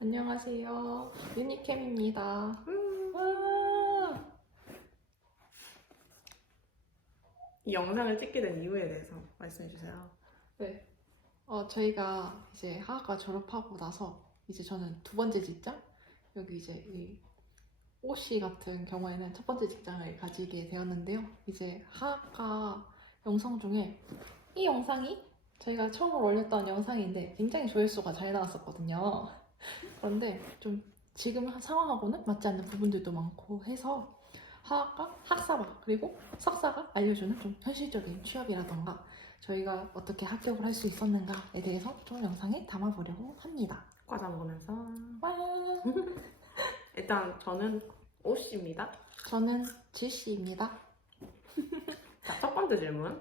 안녕하세요. 유니캠입니다. 와. 이 영상을 찍게 된 이유에 대해서 말씀해 주세요. 네. 저희가 이제 하학과 졸업하고 나서 이제 저는 두 번째 직장? 여기 이제 이 오씨 같은 경우에는 첫 번째 직장을 가지게 되었는데요. 이제 하학과 영상 중에 이 영상이 저희가 처음으로 올렸던 영상인데 굉장히 조회수가 잘 나왔었거든요. 그런데 좀 지금 상황하고는 맞지 않는 부분들도 많고 해서 하학과 학사과 그리고 석사가 알려주는 좀 현실적인 취업이라던가 저희가 어떻게 합격을 할 수 있었는가에 대해서 좀 영상에 담아보려고 합니다. 과자 먹으면서. 와! 일단 저는 오씨입니다. 저는 지씨입니다. 자, 첫 번째 질문.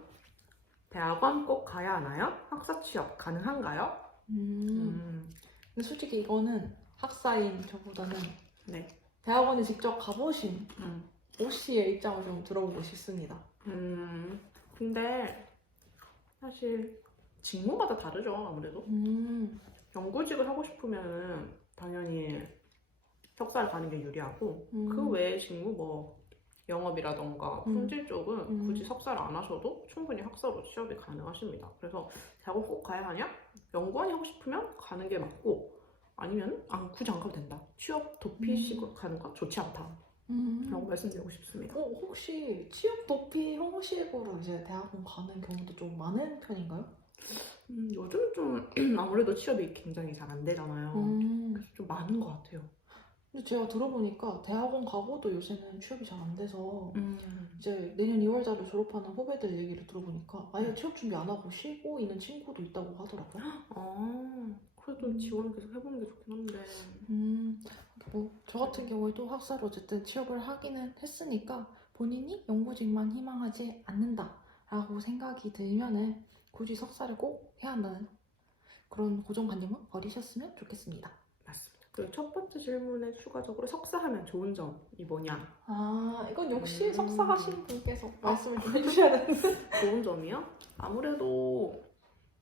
대학원 꼭 가야 하나요? 학사 취업 가능한가요? 근데 솔직히 이거는 학사인 저보다는 네. 대학원에 직접 가보신 오씨의 입장을 좀 들어보고 싶습니다. 근데 사실 직무마다 다르죠, 아무래도. 연구직을 하고 싶으면 당연히 석사를 가는 게 유리하고 그 외의 직무 뭐 영업이라던가 품질 쪽은 굳이 석사를 안 하셔도 충분히 학사로 취업이 가능하십니다. 그래서 대학원 꼭 가야 하냐? 연구원이 하고 싶으면 가는 게 맞고 아니면 굳이 안 가도 된다. 취업 도피식으로 가는 건 좋지 않다. 라고 말씀드리고 싶습니다. 혹시 취업 도피 형식으로 이제 대학원 가는 경우도 좀 많은 편인가요? 요즘 좀 아무래도 취업이 굉장히 잘 안 되잖아요. 그래서 좀 많은 것 같아요. 근데 제가 들어보니까 대학원 가고도 요새는 취업이 잘 안 돼서 이제 내년 2월달에 졸업하는 후배들 얘기를 들어보니까 아예 취업 준비 안 하고 쉬고 있는 친구도 있다고 하더라고요. 그래도 지원을 계속 해보는 게 좋긴 한데. 뭐 저 같은 경우에도 학사로 어쨌든 취업을 하기는 했으니까 본인이 연구직만 희망하지 않는다라고 생각이 들면은 굳이 석사를 꼭 해야 한다는 그런 고정관념은 버리셨으면 좋겠습니다. 맞습니다. 그리고 첫 번째 질문에 추가적으로 석사하면 좋은 점이 뭐냐? 이건 역시 석사하신 분께서 말씀을 좀 해주셔야 되는데. 좋은 점이요? 아무래도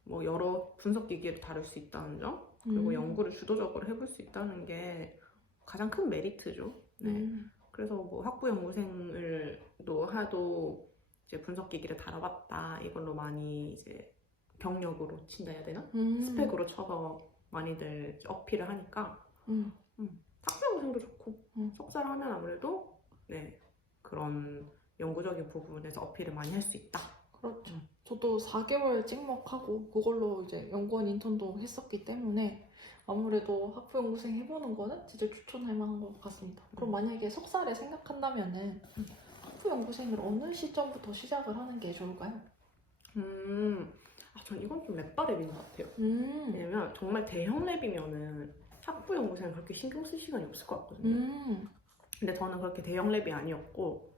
뭐 여러 분석 기기를 다룰 수 있다는 점, 그리고 연구를 주도적으로 해볼 수 있다는 게 가장 큰 메리트죠. 네. 그래서 뭐 학부 연구생을 하도 이제 분석 기기를 다뤄봤다 이걸로 많이 이제 경력으로 친다 해야 되나? 스펙으로 쳐서 많이들 어필을 하니까 학부 연구생도 좋고 석사를 하면 아무래도 네 그런 연구적인 부분에서 어필을 많이 할 수 있다. 그렇죠. 저도 4개월 찍먹하고 그걸로 이제 연구원 인턴도 했었기 때문에 아무래도 학부 연구생 해보는 거는 진짜 추천할 만한 것 같습니다. 그럼 만약에 석사를 생각한다면은 학부 연구생을 어느 시점부터 시작을 하는 게 좋을까요? 전 이건 좀 랩바랩인 것 같아요. 왜냐면 정말 대형 랩이면은 학부 연구생은 그렇게 신경 쓸 시간이 없을 것 같거든요. 근데 저는 그렇게 대형 랩이 아니었고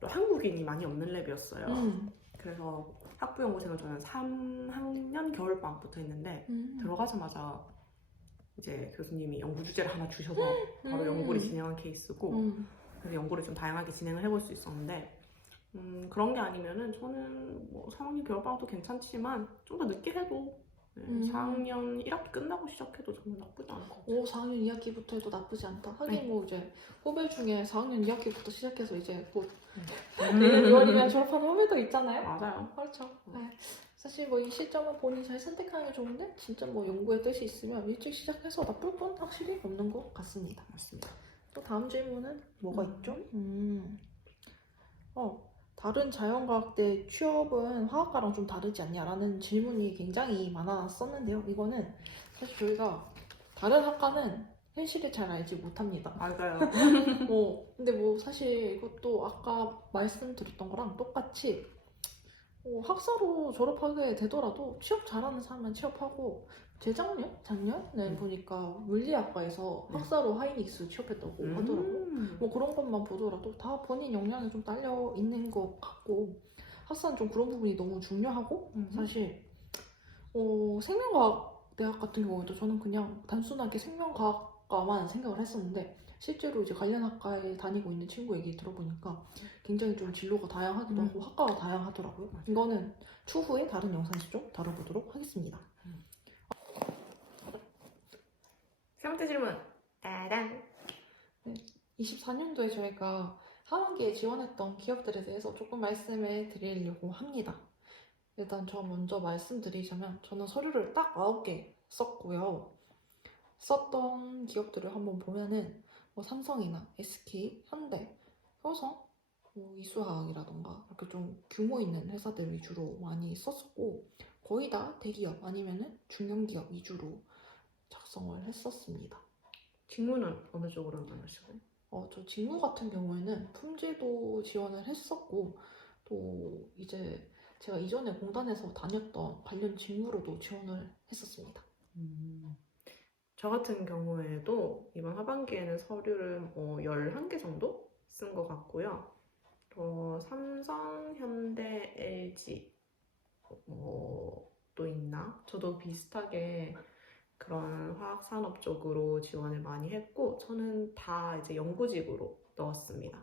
또 한국인이 많이 없는 랩이었어요. 그래서 학부 연구생을 저는 3학년 겨울방학부터 했는데 들어가자마자 이제 교수님이 연구 주제를 하나 주셔서 바로 연구를 진행한 케이스고 그래서 연구를 좀 다양하게 진행을 해볼 수 있었는데 그런 게 아니면은 저는 뭐 3학년 겨울방학도 괜찮지만 좀 더 늦게 해도 4학년 1학기 끝나고 시작해도 저는 나쁘지 않을 것 같아요. 4학년 2학기부터 해도 나쁘지 않다. 하긴 네. 뭐 이제 후배 중에 4학년 2학기부터 시작해서 이제 곧 내년 2월이면 졸업하는 후배도 있잖아요. 맞아요. 그렇죠. 네. 사실 뭐 이 시점은 본인이 잘 선택하는 게 좋은데 진짜 뭐 연구에 뜻이 있으면 일찍 시작해서 나쁠 건 확실히 없는 것 같습니다. 맞습니다. 또 다음 질문은 뭐가 있죠? 다른 자연과학대 취업은 화학과랑 좀 다르지 않냐라는 질문이 굉장히 많았었는데요. 이거는 사실 저희가 다른 학과는 현실을 잘 알지 못합니다. 맞아요. 근데 뭐 사실 이것도 아까 말씀드렸던 거랑 똑같이 학사로 졸업하게 되더라도 취업 잘하는 사람만 취업하고 작년에 보니까 물리학과에서 학사로 하이닉스 취업했다고 하더라고요. 뭐 그런 것만 보더라도 다 본인 역량에 좀 딸려 있는 것 같고 학사는 좀 그런 부분이 너무 중요하고 사실 생명과학 대학 같은 경우에도 저는 그냥 단순하게 생명과학과만 생각을 했었는데 실제로 이제 관련 학과에 다니고 있는 친구 얘기 들어보니까 굉장히 좀 진로가 다양하기도 하고 학과가 다양하더라고요. 이거는 추후에 다른 영상에서 좀 다뤄보도록 하겠습니다. 세 번째 질문. 따단. 24년도에 저희가 하반기에 지원했던 기업들에 대해서 조금 말씀을 드리려고 합니다. 일단 저 먼저 말씀드리자면 저는 서류를 딱 9개 썼고요. 썼던 기업들을 한번 보면은 뭐 삼성이나 SK, 현대, 효성, 뭐 이수화학이라던가 이렇게 좀 규모 있는 회사들 위주로 많이 썼었고 거의 다 대기업 아니면은 중견기업 위주로 작성을 했었습니다. 직무는 어느 쪽으로 많으시고요? 저 직무 같은 경우에는 품질도 지원을 했었고 또 이제 제가 이전에 공단에서 다녔던 관련 직무로도 지원을 했었습니다. 저 같은 경우에도 이번 하반기에는 서류를 뭐 11개 정도 쓴 것 같고요. 삼성, 현대, LG 또 있나? 저도 비슷하게 그런 화학산업 쪽으로 지원을 많이 했고 저는 다 이제 연구직으로 넣었습니다.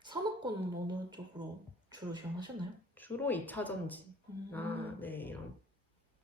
산업권은 어느 쪽으로 주로 지원하셨나요? 주로 2차 전지나 네, 이런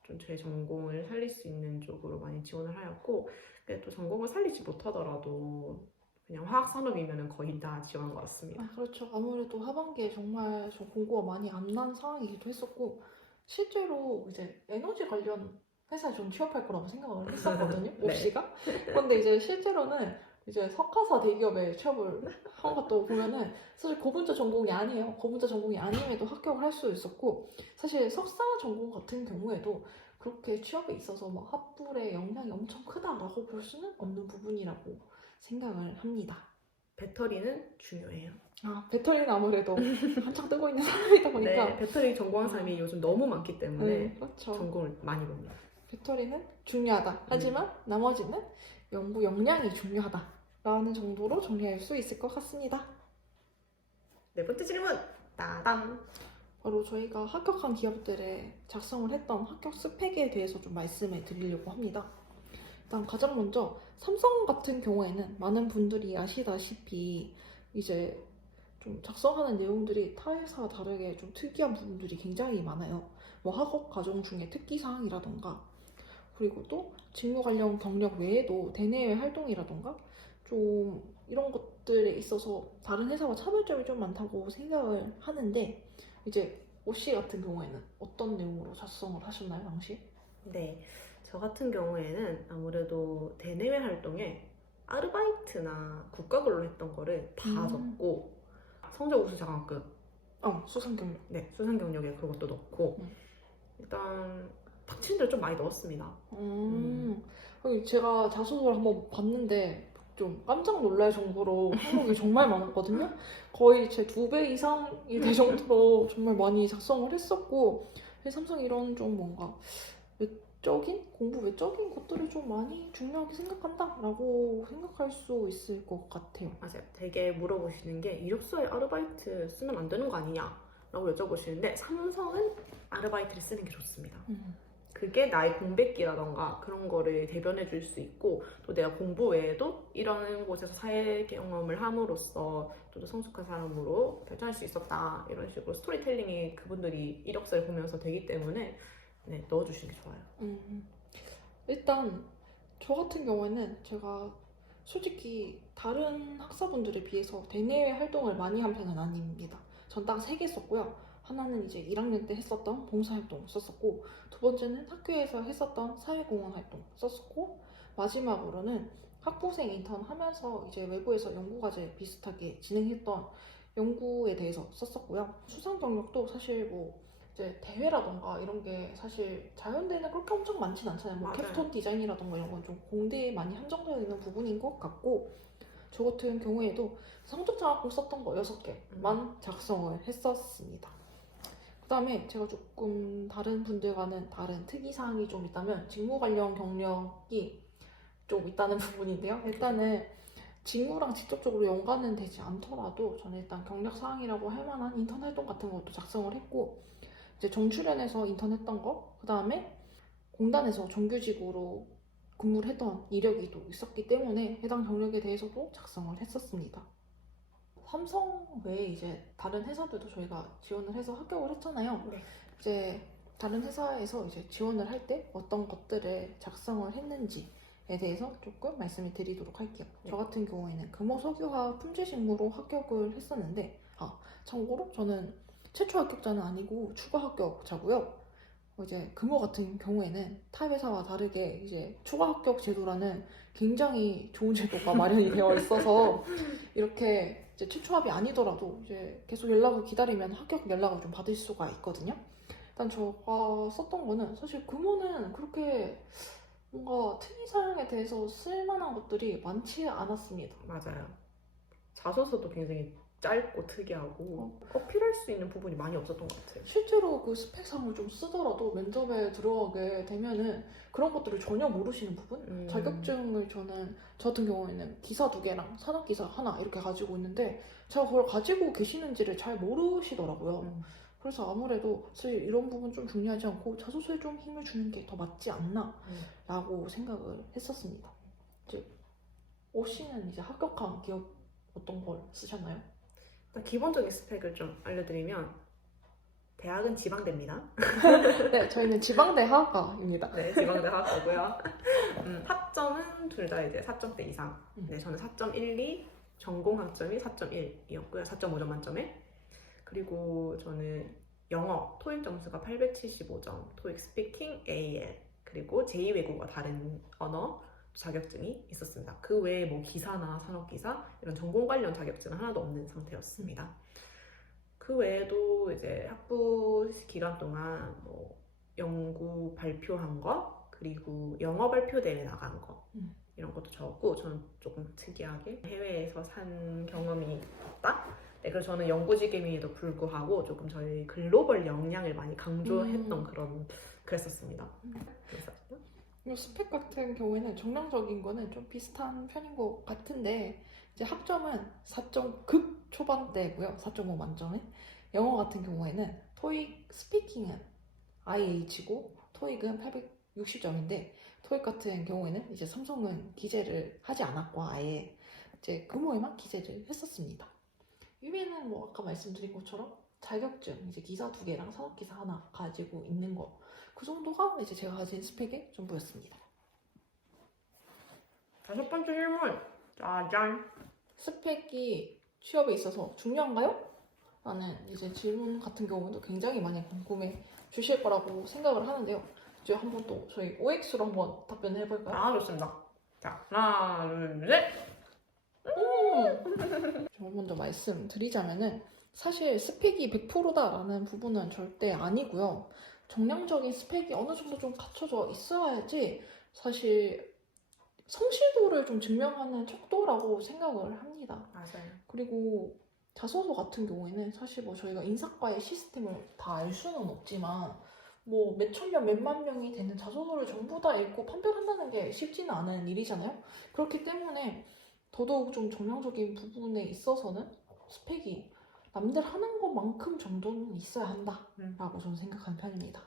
좀 제 전공을 살릴 수 있는 쪽으로 많이 지원을 하였고 근데 또 전공을 살리지 못하더라도 그냥 화학산업이면 거의 다 지원한 것 같습니다. 그렇죠. 아무래도 하반기에 정말 좀 공고가 많이 안 난 상황이기도 했었고 실제로 이제 에너지 관련 회사에 좀 취업할 거라고 생각을 했었거든요. 네. 옵시가. 근데 이제 실제로는 이제 석가사 대기업에 취업을 한 것도 보면은 사실 고분자 전공이 아니에요. 고분자 전공이 아님에도 합격을 할 수 있었고 사실 석사 전공 같은 경우에도 그렇게 취업에 있어서 막 합불의 영향이 엄청 크다라고 볼 수는 없는 부분이라고 생각을 합니다. 배터리는 중요해요. 배터리는 아무래도 한창 뜨고 있는 사람이다 보니까 네, 배터리 전공한 사람이 요즘 너무 많기 때문에 그렇죠. 전공을 많이 봅니다. 배터리는 중요하다. 하지만 나머지는 연구 역량이 중요하다라는 정도로 정리할 수 있을 것 같습니다. 네 번째 질문. 따단. 바로 저희가 합격한 기업들에 작성을 했던 합격 스펙에 대해서 좀 말씀을 드리려고 합니다. 일단 가장 먼저 삼성 같은 경우에는 많은 분들이 아시다시피 이제 좀 작성하는 내용들이 타 회사와 다르게 좀 특이한 부분들이 굉장히 많아요. 뭐 학업 과정 중에 특기사항이라던가 그리고 또 직무 관련 경력 외에도 대내외 활동이라던가 좀 이런 것들에 있어서 다른 회사와 차별점이 좀 많다고 생각을 하는데 이제 오씨 같은 경우에는 어떤 내용으로 작성을 하셨나요, 당시? 네, 저 같은 경우에는 아무래도 대내외 활동에 아르바이트나 국가 근로 했던 거를 다 적고 성적 우수 장학금, 수상 경력. 네, 수상 경력에 그것도 넣고 일단 닥친 데를 좀 많이 넣었습니다. 제가 자소서를 한번 봤는데 좀 깜짝 놀랄 정도로 항목이 정말 많았거든요. 거의 제 2배 이상이 될 정도로 정말 많이 작성을 했었고 삼성이 이런 좀 뭔가 공부 외적인 것들을 좀 많이 중요하게 생각한다라고 생각할 수 있을 것 같아요. 맞아요. 되게 물어보시는 게 이력서에 아르바이트 쓰면 안 되는 거 아니냐? 라고 여쭤보시는데 삼성은 아르바이트를 쓰는 게 좋습니다. 그게 나의 공백기라던가 그런 거를 대변해 줄 수 있고 또 내가 공부 외에도 이런 곳에서 사회 경험을 함으로써 좀 더 성숙한 사람으로 발전할 수 있었다 이런 식으로 스토리텔링이 그분들이 이력서를 보면서 되기 때문에 네, 넣어주시는 게 좋아요. 일단 저 같은 경우에는 제가 솔직히 다른 학사분들에 비해서 대내외 활동을 많이 한 편은 아닙니다. 전 딱 3개 썼고요. 하나는 이제 1학년 때 했었던 봉사활동 썼었고 두 번째는 학교에서 했었던 사회공헌 활동 썼었고 마지막으로는 학부생 인턴 하면서 이제 외부에서 연구과제 비슷하게 진행했던 연구에 대해서 썼었고요. 수상 경력도 사실 뭐 이제 대회라던가 이런 게 사실 자연대회는 그렇게 엄청 많진 않잖아요. 뭐 맞아요. 캡스톤 디자인이라던가 이런 건 좀 공대에 많이 한정되어 있는 부분인 것 같고 저 같은 경우에도 성적장학금 썼던 거 6개만 작성을 했었습니다. 그 다음에 제가 조금 다른 분들과는 다른 특이사항이 좀 있다면 직무 관련 경력이 좀 있다는 부분인데요. 일단은 직무랑 직접적으로 연관은 되지 않더라도 저는 일단 경력사항이라고 할 만한 인턴 활동 같은 것도 작성을 했고 이제 정출연에서 인턴 했던 거, 그 다음에 공단에서 정규직으로 근무를 했던 이력이 또 있었기 때문에 해당 경력에 대해서도 작성을 했었습니다. 삼성 외에 이제 다른 회사들도 저희가 지원을 해서 합격을 했잖아요. 네. 이제 다른 회사에서 이제 지원을 할 때 어떤 것들을 작성을 했는지에 대해서 조금 말씀을 드리도록 할게요. 저 같은 경우에는 금호석유화 품질식무로 합격을 했었는데, 참고로 저는 최초 합격자는 아니고 추가 합격자고요. 이제 금호 같은 경우에는 타 회사와 다르게 이제 추가 합격 제도라는 굉장히 좋은 제도가 마련이 되어 있어서 이렇게 이제 최초합이 아니더라도 이제 계속 연락을 기다리면 합격 연락을 좀 받을 수가 있거든요. 일단 제가 썼던 거는 사실 금호는 그렇게 뭔가 특이 사항에 대해서 쓸만한 것들이 많지 않았습니다. 맞아요. 자소서도 굉장히 짧고 특이하고 어필할 수 있는 부분이 많이 없었던 것 같아요. 실제로 그 스펙상을 좀 쓰더라도 면접에 들어가게 되면은 그런 것들을 전혀 모르시는 부분? 자격증을 저 같은 경우에는 기사 2개랑 산업기사 하나 이렇게 가지고 있는데 제가 그걸 가지고 계시는지를 잘 모르시더라고요. 그래서 아무래도 사실 이런 부분 좀 중요하지 않고 자소서에 좀 힘을 주는 게 더 맞지 않나 라고 생각을 했었습니다. 이제 오 씨는 이제 합격한 기업 어떤 걸 쓰셨나요? 기본적인 스펙을 좀 알려드리면 대학은 지방대입니다. 네, 저희는 지방대 하학과입니다. 네, 지방대 하학과고요. 학점은 둘 다 이제 4점대 이상. 네, 저는 4.12, 전공 학점이 4.1이었고요. 4.5점 만점에. 그리고 저는 영어 토익 점수가 875점, 토익 스피킹 AL, 그리고 제2외국어 다른 언어 자격증이 있었습니다. 그 외에 뭐 기사나 산업기사 이런 전공 관련 자격증은 하나도 없는 상태였습니다. 그 외에도 이제 학부 기간 동안 뭐 연구 발표한 거, 그리고 영어 발표 대회 나간 거 이런 것도 적었고, 저는 조금 특이하게 해외에서 산 경험이 없다. 네, 그래서 저는 연구직임에도 불구하고 조금 저희 글로벌 역량을 많이 강조했던 그랬었습니다. 그래서 스펙 같은 경우에는 정량적인 거는 좀 비슷한 편인 것 같은데 이제 학점은 4.극 초반대고요. 4.5 만점에. 영어 같은 경우에는 토익 스피킹은 IH고 토익은 860점인데 토익 같은 경우에는 이제 삼성은 기재를 하지 않았고 아예 이제 금호에만 기재를 했었습니다. 이외에는 뭐 아까 말씀드린 것처럼 자격증 이제 기사 2개랑 산업기사 하나 가지고 있는 거 그 정도가 이제 제가 가진 스펙의 전부였습니다. 5번째 질문. 짜잔. 스펙이 취업에 있어서 중요한가요? 라는 이제 질문 같은 경우도 굉장히 많이 궁금해 주실 거라고 생각을 하는데요. 이제 한번 또 저희 OX로 한번 답변을 해볼까요? 좋습니다. 자, 하나, 둘, 셋. 저 먼저 말씀드리자면은 사실 스펙이 100%다라는 부분은 절대 아니고요. 정량적인 스펙이 어느 정도 좀 갖춰져 있어야지 사실 성실도를 좀 증명하는 척도라고 생각을 합니다. 맞아요. 그리고 자소서 같은 경우에는 사실 뭐 저희가 인사과의 시스템을 다 알 수는 없지만 뭐 몇천 명, 몇만 명이 되는 자소서를 전부 다 읽고 판별한다는 게 쉽지는 않은 일이잖아요. 그렇기 때문에 더더욱 좀 정량적인 부분에 있어서는 스펙이 남들 하는 것만큼 정도는 있어야 한다라고 저는 생각하는 편입니다.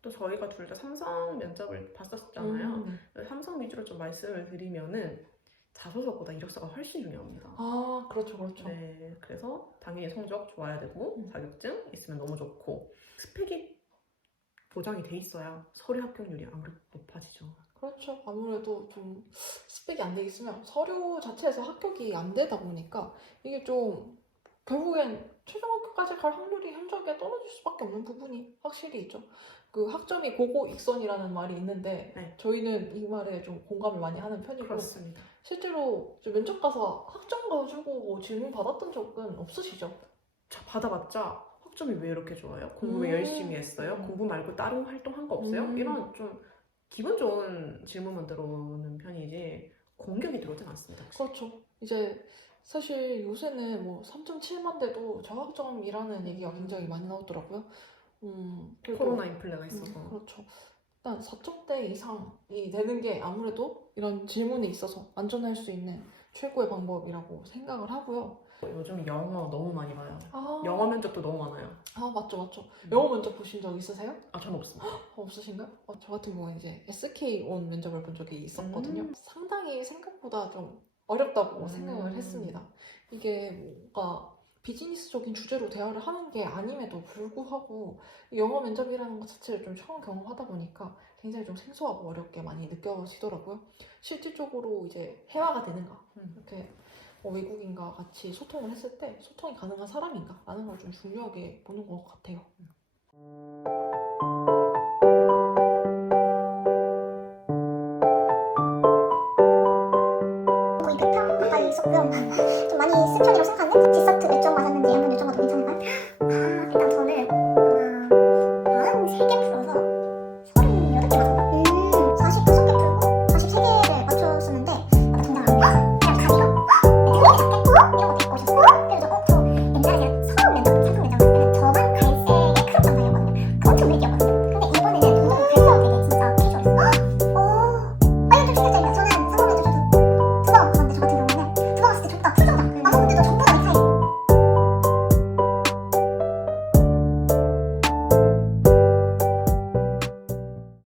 또 저희가 둘 다 삼성 면접을 봤었잖아요. 삼성 위주로 좀 말씀을 드리면은 자소서보다 이력서가 훨씬 중요합니다. 아, 그렇죠, 그렇죠. 네, 그래서 당연히 성적 좋아야 되고 자격증 있으면 너무 좋고 스펙이 보장이 돼 있어야 서류 합격률이 아무래도 높아지죠. 그렇죠. 아무래도 좀 스펙이 안 돼 있으면 서류 자체에서 합격이 안 되다 보니까 이게 좀 결국엔 최종 합격까지 갈 확률이 현저하게 떨어질 수밖에 없는 부분이 확실히 있죠. 그 학점이 고고 익선이라는 말이 있는데 네. 저희는 이 말에 좀 공감을 많이 하는 편이고 그렇습니다. 실제로 면접 가서 학점 가지고 뭐 질문 받았던 적은 없으시죠? 자, 받아봤자 학점이 왜 이렇게 좋아요? 공부 왜 열심히 했어요? 공부 말고 다른 활동한 거 없어요? 이런 좀 기분 좋은 질문만 들어오는 편이지 공격이 들어오진 않습니다. 그렇죠. 이제 사실 요새는 뭐 3.7만 돼도 저학점이라는 얘기가 굉장히 많이 나오더라고요. 코로나 인플레가 있어서. 그렇죠. 일단 4점대 이상이 되는 게 아무래도 이런 질문에 있어서 안전할 수 있는 최고의 방법이라고 생각을 하고요. 요즘 영어 너무 많이 봐요. 아, 영어 면접도 너무 많아요. 맞죠. 영어 면접 보신 적 있으세요? 저는 없습니다. 없으신가요? 저 같은 경우는 이제 SK 온 면접을 본 적이 있었거든요. 상당히 생각보다 좀 어렵다고 생각을 했습니다. 이게 뭔가 비즈니스적인 주제로 대화를 하는 게 아님에도 불구하고 영어 면접이라는 것 자체를 좀 처음 경험하다 보니까 굉장히 좀 생소하고 어렵게 많이 느껴지더라고요. 실질적으로 이제 회화가 되는가, 이렇게 외국인과 같이 소통을 했을 때 소통이 가능한 사람인가 라는 걸 좀 중요하게 보는 것 같아요. 거의 100평 가까이 있었고요. 좀 많이 쓴 편이라고 생각하는데 디서트 몇 점 맞았는지 한번 여쭤봐도 괜찮을까요?